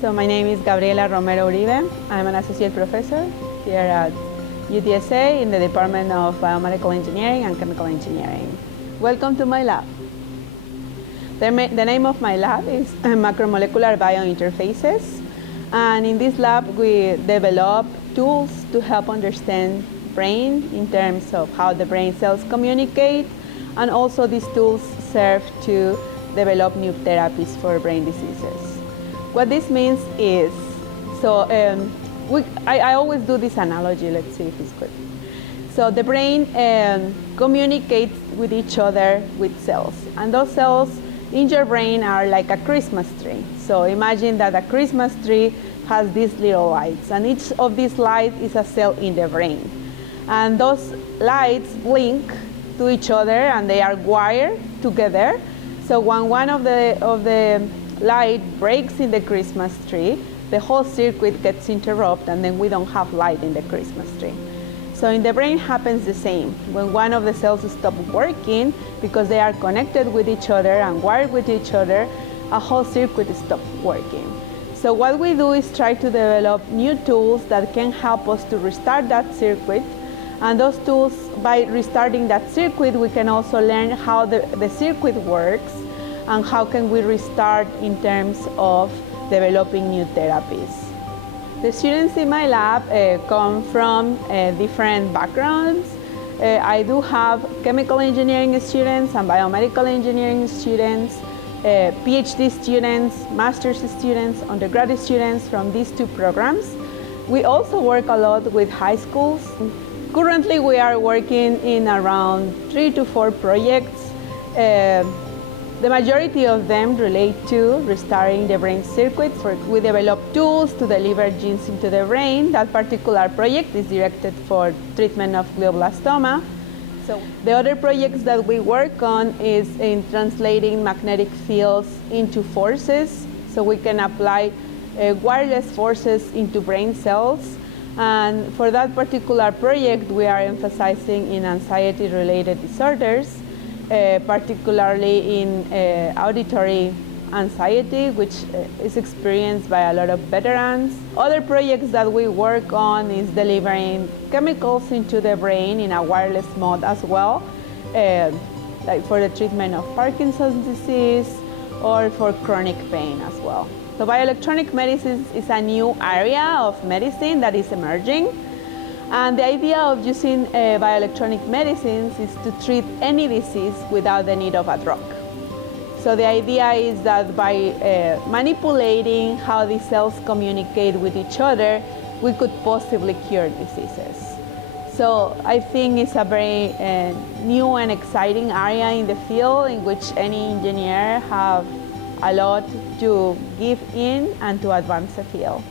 So my name is Gabriela Romero Uribe. I'm an associate professor here at UTSA in the Department of Biomedical Engineering and Chemical Engineering. Welcome to my lab. The name of my lab is Macromolecular Biointerfaces. And in this lab, we develop tools to help understand brain in terms of how the brain cells communicate. And also these tools serve to develop new therapies for brain diseases. What this means is, I always do this analogy. Let's see if it's good. So the brain communicates with each other with cells. And those cells in your brain are like a Christmas tree. So imagine that a Christmas tree has these little lights. And each of these lights is a cell in the brain. And those lights blink to each other and they are wired together. So when one of the light breaks in the Christmas tree, the whole circuit gets interrupted and then we don't have light in the Christmas tree. So in the brain happens the same. When one of the cells stops working because they are connected with each other and wired with each other, a whole circuit stops working. So what we do is try to develop new tools that can help us to restart that circuit. And those tools, by restarting that circuit, we can also learn how the circuit works and how can we restart in terms of developing new therapies. The students in my lab come from different backgrounds. I do have chemical engineering students and biomedical engineering students, PhD students, master's students, undergraduate students from these two programs. We also work a lot with high schools. Currently, we are working in around 3 to 4 projects. The majority of them relate to restarting the brain circuits. We develop tools to deliver genes into the brain. That particular project is directed for treatment of glioblastoma. So the other projects that we work on is in translating magnetic fields into forces. So we can apply wireless forces into brain cells. And for that particular project, we are emphasizing in anxiety-related disorders, particularly in auditory anxiety, which is experienced by a lot of veterans. Other projects that we work on is delivering chemicals into the brain in a wireless mode as well, like for the treatment of Parkinson's disease or for chronic pain as well. So bioelectronic medicine is a new area of medicine that is emerging. And the idea of using bioelectronic medicines is to treat any disease without the need of a drug. So the idea is that by manipulating how these cells communicate with each other, we could possibly cure diseases. So I think it's a very new and exciting area in the field in which any engineer have a lot to give in and to advance the field.